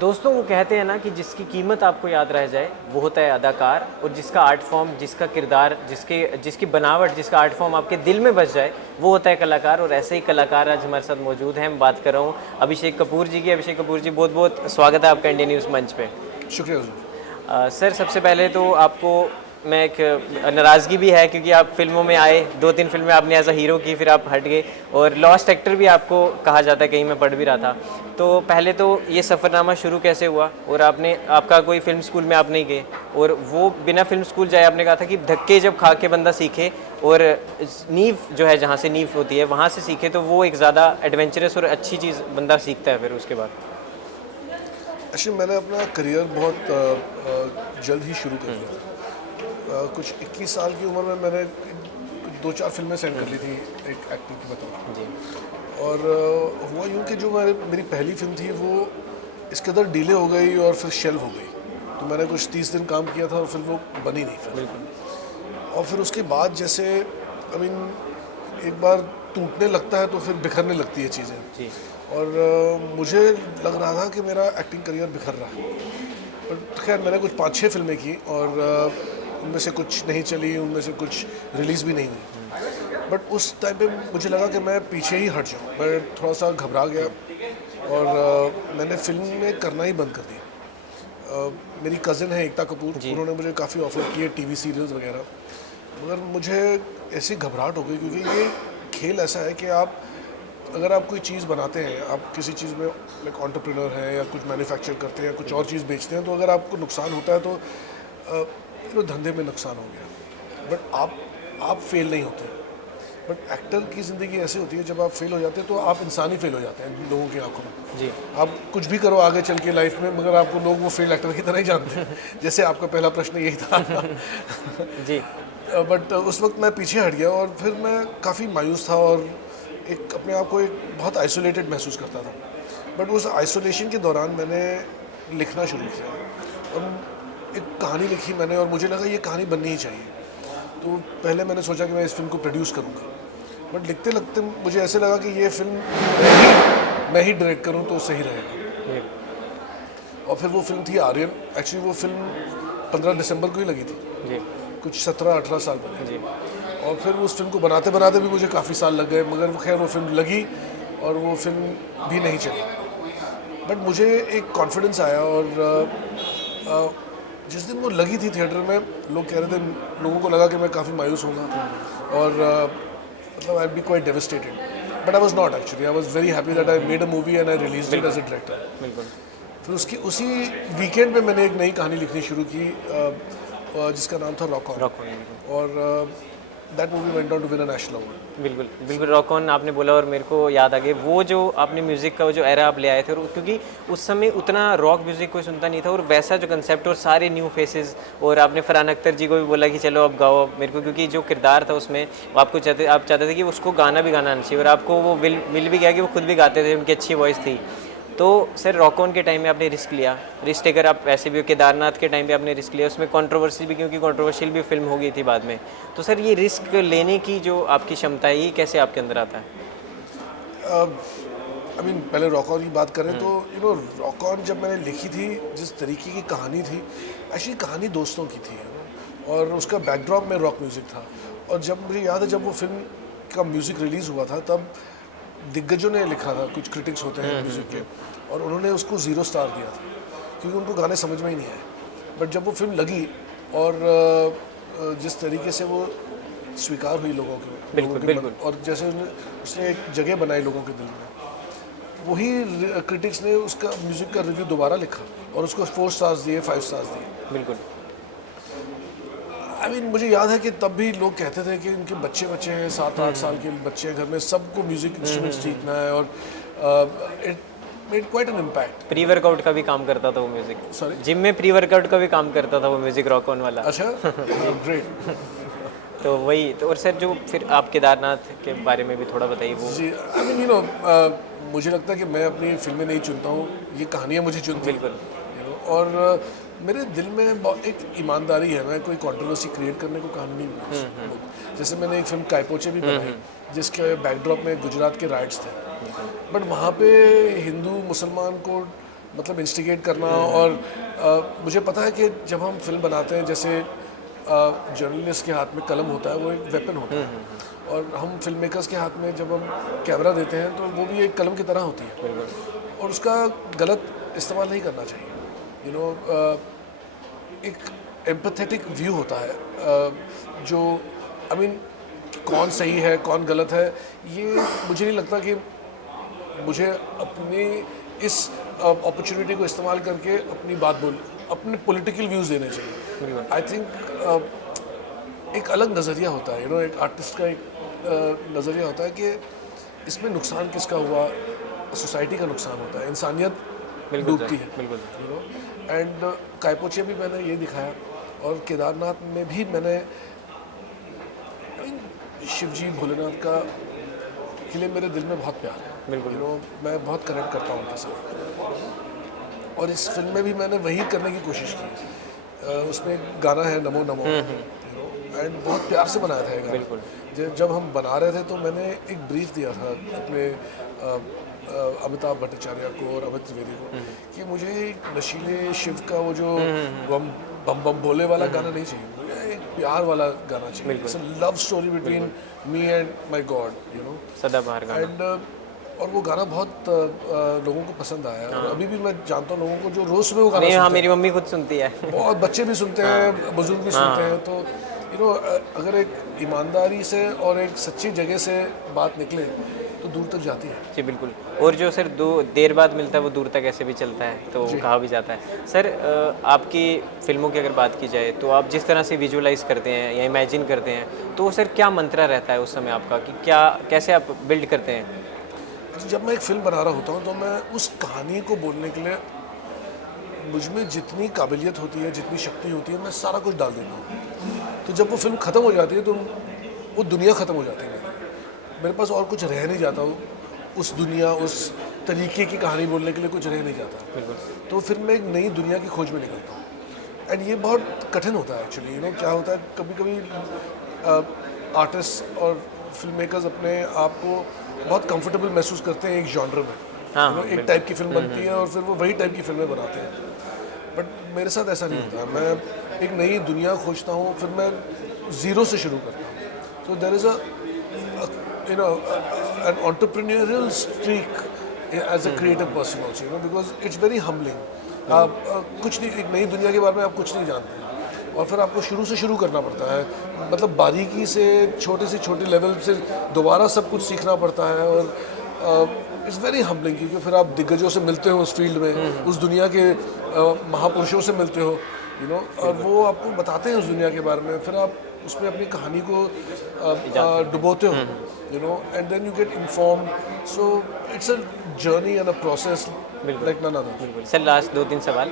दोस्तों वो कहते हैं ना कि जिसकी कीमत आपको याद रह जाए वो होता है अदाकार, और जिसका आर्ट फॉर्म, जिसका किरदार, जिसकी बनावट, जिसका आर्ट फॉर्म आपके दिल में बस जाए वो होता है कलाकार। और ऐसे ही कलाकार आज हमारे साथ मौजूद हैं। मैं बात कर रहा हूँ अभिषेक कपूर जी की। अभिषेक कपूर जी, बहुत बहुत स्वागत है आपका इंडियन न्यूज़ मंच पे। शुक्रिया हुजूर। सर, सबसे पहले तो आपको मैं एक नाराज़गी भी है क्योंकि आप फिल्मों में आए, 2-3 फिल्में आपने एज अ हीरो की, फिर आप हट गए और लॉस्ट एक्टर भी आपको कहा जाता है, कहीं मैं पढ़ भी रहा था। तो पहले तो ये सफ़रनामा शुरू कैसे हुआ, और आपका कोई फिल्म स्कूल में आप नहीं गए, और वो बिना फिल्म स्कूल जाए आपने कहा था कि धक्के जब खा के बंदा सीखे और नींव जो है, जहाँ से नींव होती है वहाँ से सीखे, तो वो एक ज़्यादा एडवेंचरस और अच्छी चीज़ बंदा सीखता है फिर उसके बाद। एक्चुअली मैंने अपना करियर बहुत जल्द ही शुरू कर दिया था। कुछ 21 साल की उम्र में मैंने 2-4 फिल्में सेंड कर ली थी एक एक्टर की बतौर। जी और हुआ यूँ कि जो मेरी पहली फिल्म थी वो इसके अंदर डिले हो गई और फिर शेल्व हो गई। तो मैंने कुछ 30 दिन काम किया था और फिर वो बनी नहीं फिर। बिल्कुल। और फिर उसके बाद जैसे एक बार टूटने लगता है तो फिर बिखरने लगती है चीज़ें। जी और मुझे लग रहा था कि मेरा एक्टिंग करियर बिखर रहा है। पर खैर मैंने कुछ 5-6 फिल्में की और उनमें से कुछ नहीं चली, उनमें से कुछ रिलीज़ भी नहीं हुई। बट उस टाइम पे मुझे लगा कि मैं पीछे ही हट जाऊँ। मैं थोड़ा सा घबरा गया और मैंने फिल्म में करना ही बंद कर दिया। मेरी कज़न है एकता कपूर, उन्होंने मुझे काफ़ी ऑफ़र किए टीवी सीरियल्स वगैरह, मगर मुझे ऐसी घबराहट हो गई क्योंकि ये खेल ऐसा है कि अगर आप कोई चीज़ बनाते हैं, आप किसी चीज़ में लाइक एंटरप्रेन्योर हैं या कुछ मैन्युफैक्चर करते हैं या कुछ और चीज़ बेचते हैं, तो अगर आपको नुकसान होता है तो धंधे में नुकसान हो गया। बट आप फेल नहीं होते। बट एक्टर की ज़िंदगी ऐसी होती है, जब आप फेल हो जाते हैं तो आप इंसान ही फेल हो जाते हैं लोगों की आंखों में। जी आप कुछ भी करो आगे चल के लाइफ में, मगर आपको लोग वो फेल एक्टर की तरह ही जानते हैं। जैसे आपका पहला प्रश्न यही था। जी बट उस वक्त मैं पीछे हट गया और फिर मैं काफ़ी मायूस था और एक अपने आप को एक बहुत आइसोलेटेड महसूस करता था। बट उस आइसोलेशन के दौरान मैंने लिखना शुरू किया और एक कहानी लिखी मैंने, और मुझे लगा ये कहानी बननी ही चाहिए। तो पहले मैंने सोचा कि मैं इस फिल्म को प्रोड्यूस करूँगा, बट लिखते लिखते मुझे ऐसे लगा कि ये फिल्म मैं ही डायरेक्ट करूँ तो सही रहेगा। जी और फिर वो फिल्म थी आर्यन। एक्चुअली वो फिल्म 15 दिसंबर को ही लगी थी, जी कुछ 17-18 साल पहले। जी और फिर उस फिल्म को बनाते बनाते भी मुझे काफ़ी साल लग गए, मगर वो खैर वो फिल्म लगी और वो फिल्म भी नहीं चली। बट मुझे एक कॉन्फिडेंस आया और जिस दिन वो लगी थी थिएटर में, लोग कह रहे थे, लोगों को लगा कि मैं काफ़ी मायूस होऊंगा और मतलब I be quite devastated. But I was not actually, I was very happy that I made a movie and I release it as a director. बिल्कुल। फिर उसी वीकेंड में मैंने एक नई कहानी लिखनी शुरू की जिसका नाम था रॉक ऑन। Rock On. और that movie went on to win a national award. बिल्कुल बिल्कुल, रॉक ऑन आपने बोला और मेरे को याद आ गया वो जो आपने म्यूज़िक का वो जो एरा आप ले आए थे, और क्योंकि उस समय उतना रॉक म्यूज़िक कोई सुनता नहीं था, और वैसा जो कंसेप्ट और सारे न्यू फेसेस, और आपने फरहान अख्तर जी को भी बोला कि चलो अब गाओ मेरे को, क्योंकि जो किरदार था उसमें वो आप चाहते थे कि उसको गाना भी गाना आना चाहिए, और आपको वो मिल भी गया कि वो खुद भी गाते थे, उनकी अच्छी वॉइस थी। तो सर, रॉक ऑन के टाइम में आपने रिस्क लिया, रिस्क टेकर आप ऐसे भी हो। केदारनाथ के टाइम पे आपने रिस्क लिया, उसमें कंट्रोवर्सी भी, क्योंकि कंट्रोवर्शियल भी फिल्म हो गई थी बाद में। तो सर, ये रिस्क लेने की जो आपकी क्षमता है, ये कैसे आपके अंदर आता है? पहले रॉक ऑन की बात करें तो रॉक ऑन जब मैंने लिखी थी, जिस तरीके की कहानी थी, एक्चुअली कहानी दोस्तों की थी, और उसका बैकड्रॉप में रॉक म्यूज़िक था। और जब मुझे याद है, जब वो फिल्म का म्यूज़िक रिलीज़ हुआ था, तब दिग्गजों ने लिखा था, कुछ क्रिटिक्स होते हैं म्यूज़िक के, और उन्होंने उसको 0 स्टार दिया था क्योंकि उनको गाने समझ में ही नहीं आए। बट जब वो फिल्म लगी और जिस तरीके से वो स्वीकार हुई लोगों के और जैसे उसने एक जगह बनाई लोगों के दिल में, वही क्रिटिक्स ने उसका म्यूज़िक का रिव्यू दोबारा लिखा और उसको 4 स्टार्स दिए, 5 स्टार्स दिए। बिल्कुल। मुझे याद है कि तब भी लोग कहते थे कि इनके बच्चे हैं, 7-8 साल के बच्चे हैं घर में, सबको म्यूज़िक इंस्ट्रूमेंट्स सीखना है, और it made quite an impact. Pre workout का भी काम करता था वो म्यूज़िक। सॉरी, जिम में प्री वर्कआउट का भी काम करता था वो म्यूज़िक, रॉक ऑन वाला। अच्छा, ग्रेट। तो वही तो। और सर, जो फिर आप केदारनाथ के बारे में भी थोड़ा बताइए वो। जी, मुझे लगता है कि मैं अपनी फिल्में नहीं चुनता हूँ, ये कहानियाँ मुझे चुनती हैं। बिल्कुल। और मेरे दिल में एक ईमानदारी है, मैं कोई कंट्रोवर्सी क्रिएट करने को कहानी नहीं बनाती। जैसे मैंने एक फिल्म कायपोचे भी बनाई, जिसके बैकड्रॉप में गुजरात के राइट्स थे, बट वहाँ पे हिंदू मुसलमान को मतलब इंस्टिगेट करना। और मुझे पता है कि जब हम फिल्म बनाते हैं, जैसे जर्नलिस्ट के हाथ में कलम होता है, वो एक वेपन होता है, और हम फिल्म मेकर्स के हाथ में जब हम कैमरा देते हैं तो वो भी एक कलम की तरह होती है, और उसका गलत इस्तेमाल नहीं करना चाहिए। एक एम्पैथेटिक व्यू होता है, जो कौन सही है कौन गलत है, ये मुझे नहीं लगता कि मुझे अपनी इस अपॉर्चुनिटी को इस्तेमाल करके अपने पॉलिटिकल व्यूज़ देने चाहिए। आई थिंक एक अलग नज़रिया होता है, एक आर्टिस्ट का एक नज़रिया होता है कि इसमें नुकसान किसका हुआ, सोसाइटी का नुकसान होता है, इंसानियत डूबती है। एंड कायपोचे भी मैंने ये दिखाया, और केदारनाथ में भी मैंने शिवजी भोलेनाथ का के लिए मेरे दिल में बहुत प्यार है। मैं बहुत कनेक्ट करता हूँ उनके साथ, और इस फिल्म में भी मैंने वही करने की कोशिश की। उसमें एक गाना है नमो नमो, एंड बहुत प्यार से बनाया था ये गाना। जब हम बना रहे थे तो मैंने एक ब्रीफ दिया था अपने अमिताभ भट्टाचार्य को और अमित त्रिवेदी को कि मुझे एक नशीले शिव का वो जो बम बम बम भोले वाला गाना नहीं चाहिए, मुझे एक प्यार वाला गाना चाहिए। It's a love story between me and my God, सदाबहार गाना। एंड और वो गाना बहुत लोगों को पसंद आया, और अभी भी मैं जानता हूँ लोगों को जो रोज सुबह वो गाना सुनते हैं। मेरी मम्मी खुद सुनती है, बहुत बच्चे भी सुनते हैं, बुजुर्ग भी सुनते हैं। तो अगर एक ईमानदारी से और एक सच्ची जगह से बात निकले तो दूर तक जाती है। जी बिल्कुल। और जो सर देर बाद मिलता है वो दूर तक ऐसे भी चलता है, तो कहा भी जाता है। सर आपकी फिल्मों की अगर बात की जाए तो आप जिस तरह से विजुअलाइज करते हैं या इमेजिन करते हैं, तो सर क्या मंत्रा रहता है उस समय आपका, कि क्या कैसे आप बिल्ड करते हैं? जब मैं एक फिल्म बना रहा होता हूँ तो मैं उस कहानी को बोलने के लिए मुझमें जितनी काबिलियत होती है, जितनी शक्ति होती है, मैं सारा कुछ डाल देता हूँ। तो जब वो फिल्म ख़त्म हो जाती है तो वो दुनिया ख़त्म हो जाती है, मेरे पास और कुछ रह नहीं जाता। उस दुनिया, उस तरीके की कहानी बोलने के लिए कुछ रह नहीं जाता। तो फिर मैं एक नई दुनिया की खोज में निकलता हूँ, एंड ये बहुत कठिन होता है एक्चुअली। क्या होता है, कभी कभी आर्टिस्ट और फिल्म मेकर्स अपने आप को बहुत कंफर्टेबल महसूस करते हैं एक जॉनर में। एक टाइप की फिल्म बनती है और फिर वो वही टाइप की फिल्में बनाते हैं, बट मेरे साथ ऐसा नहीं होता। मैं एक नई दुनिया खोजता हूँ, फिर मैं ज़ीरो से शुरू करता हूँ। तो there is an entrepreneurial streak as a creative person also, because it's very humbling. आप कुछ नहीं, एक नई दुनिया के बारे में आप कुछ नहीं जानते हैं, और फिर आपको शुरू से शुरू करना पड़ता है, मतलब बारीकी से छोटे लेवल से दोबारा सब कुछ सीखना पड़ता है। और इट्स वेरी हम्बलिंग, क्योंकि फिर आप दिग्गजों से मिलते हो उस फील्ड में, उस दुनिया के महापुरुषों से मिलते हो, और वो आपको बताते हैं उस दुनिया के बारे में, फिर आप उसमें अपनी कहानी को डुबोते हो, and then you get informed. So it's a journey and a process like none other. बिल्कुल सर, लास्ट 2-3 सवाल।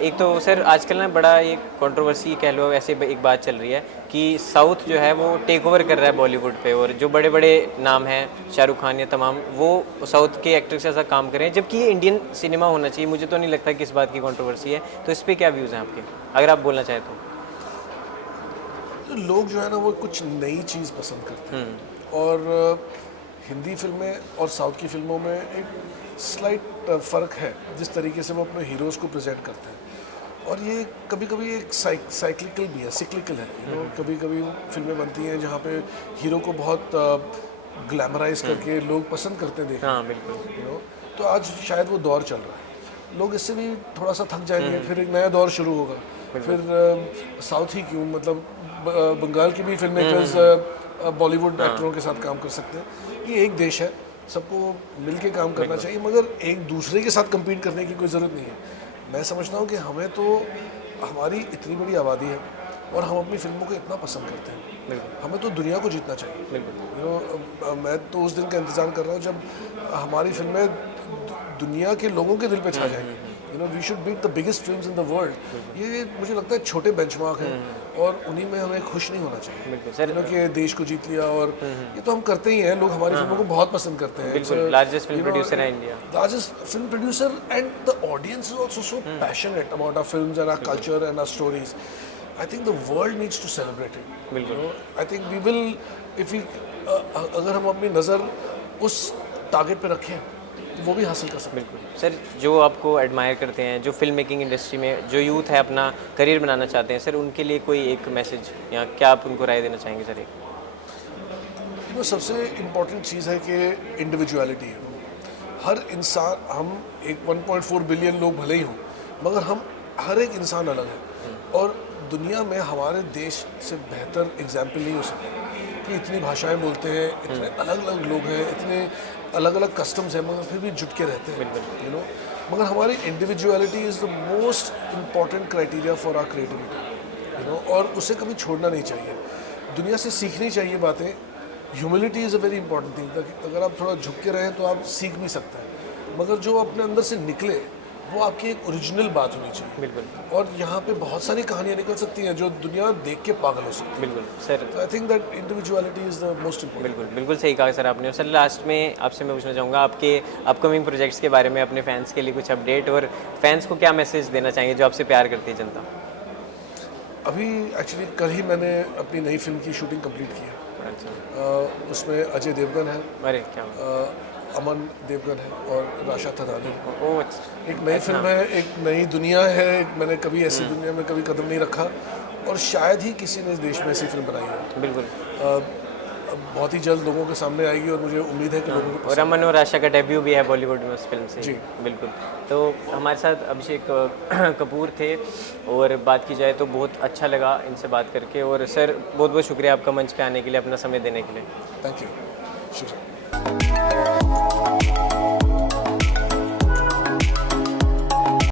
एक तो सर आजकल ना बड़ा एक कंट्रोवर्सी कह लो, ऐसे एक बात चल रही है कि साउथ जो है वो टेक ओवर कर रहा है बॉलीवुड पे, और जो बड़े बड़े नाम हैं, शाहरुख खान या तमाम, वो साउथ के एक्टर के साथ काम कर रहे हैं, जबकि ये इंडियन सिनेमा होना चाहिए। मुझे तो नहीं लगता कि इस बात की कंट्रोवर्सी है, तो इस पर क्या व्यूज़ हैं आपके, अगर आप बोलना चाहें तो? लोग जो है ना वो कुछ नई चीज़ पसंद करते हैं, और हिंदी फिल्में और साउथ की फिल्मों में एक स्लाइट फ़र्क है जिस तरीके से वो अपने हीरोज़ को प्रेजेंट करते हैं, और ये कभी कभी एक साइक्लिकल भी है, सिक्लिकल है। कभी कभी फिल्में बनती हैं जहाँ पे हीरो को बहुत ग्लैमराइज करके लोग पसंद करते हैं देखना। हाँ बिल्कुल। तो आज शायद वो दौर चल रहा है, लोग इससे भी थोड़ा सा थक जाएंगे, फिर एक नया दौर शुरू होगा। फिर साउथ ही क्यों, मतलब बंगाल की भी फिल्म मेकर्स बॉलीवुड एक्टरों के साथ काम कर सकते हैं। ये एक देश है, सबको मिलके काम करना चाहिए, मगर एक दूसरे के साथ कम्पीट करने की कोई ज़रूरत नहीं है। मैं समझता हूँ कि हमें तो, हमारी इतनी बड़ी आबादी है और हम अपनी फिल्मों को इतना पसंद करते हैं, हमें तो दुनिया को जीतना चाहिए। मैं तो उस दिन का इंतज़ार कर रहा हूँ जब हमारी फिल्में दुनिया के लोगों के दिल पे छा जाएंगी। We should beat the biggest films in the world. ये मुझे लगता है छोटे बेंचमार्क हैं, और उन्हीं में हमें खुश नहीं होना चाहिए कि देश को जीत लिया। और ये तो हम करते ही हैं, लोग हमारी फिल्मों को बहुत पसंद करते हैं। लार्जेस्ट फिल्म प्रोड्यूसर है India, largest film producer, and the audience is also so passionate about our films and our culture and our stories. I think the world needs to celebrate it. I think we will, if we, अगर हम अपनी नज़र उस target पे रखें तो वो भी हासिल कर सकते हैं। बिल्कुल सर, जो आपको एडमायर करते हैं, जो फिल्म मेकिंग इंडस्ट्री में जो यूथ है अपना करियर बनाना चाहते हैं सर, उनके लिए कोई एक मैसेज या क्या आप उनको राय देना चाहेंगे सर? एक वो सबसे इम्पोर्टेंट चीज़ है कि इंडिविजुअलिटी है। हर इंसान, हम 1.4 बिलियन लोग भले ही हों, मगर हम हर एक इंसान अलग है और दुनिया में हमारे देश से बेहतर एग्जाम्पल नहीं हो सकता कि इतनी भाषाएं बोलते हैं, इतने अलग अलग लोग हैं, इतने अलग अलग कस्टम्स हैं, मगर फिर भी जुट के रहते हैं, यू नो। मगर हमारी individuality is the most important criteria for our creativity, you know, और उसे कभी छोड़ना नहीं चाहिए। दुनिया से सीखनी चाहिए बातें। Humility is a very important thing. अगर आप थोड़ा झुक के रहें तो आप सीख भी सकते हैं, मगर जो अपने अंदर से निकले वो आपकी एक ओरिजिनल बात होनी चाहिए। बिल्कुल और यहाँ पे बहुत सारी कहानियाँ निकल सकती हैं जो दुनिया देख के पागल हो सकती है। बिल्कुल sir, I think that individuality is the most important. बिल्कुल बिल्कुल सही कहा सर आपने। और सर लास्ट में आपसे मैं पूछना चाहूँगा आपके अपकमिंग प्रोजेक्ट्स के बारे में, अपने फैंस के लिए कुछ अपडेट, और फैंस को क्या मैसेज देना चाहेंगे जो आपसे प्यार करती है जनता? अभी एक्चुअली कल ही मैंने अपनी नई फिल्म की शूटिंग कंप्लीट की है। अच्छा, उसमें अजय देवगन है, अरे क्या अमन देवगन है और राशा थदानी। ओ अच्छा, एक नई फिल्म है, एक नई दुनिया है। मैंने कभी ऐसी दुनिया में कभी कदम नहीं रखा और शायद ही किसी ने इस देश में ऐसी फिल्म बनाई हो। बिल्कुल। अब बहुत ही जल्द लोगों के सामने आएगी और मुझे उम्मीद है कि लोगों को और अमन और आशा का डेब्यू भी है बॉलीवुड में उस फिल्म से। जी। बिल्कुल। तो हमारे साथ अभिषेक कपूर थे, और बात की जाए तो बहुत अच्छा लगा इनसे बात करके। और सर बहुत बहुत शुक्रिया आपका मंच पे आने के लिए, अपना समय देने के लिए। थैंक यू, शुक्रिया।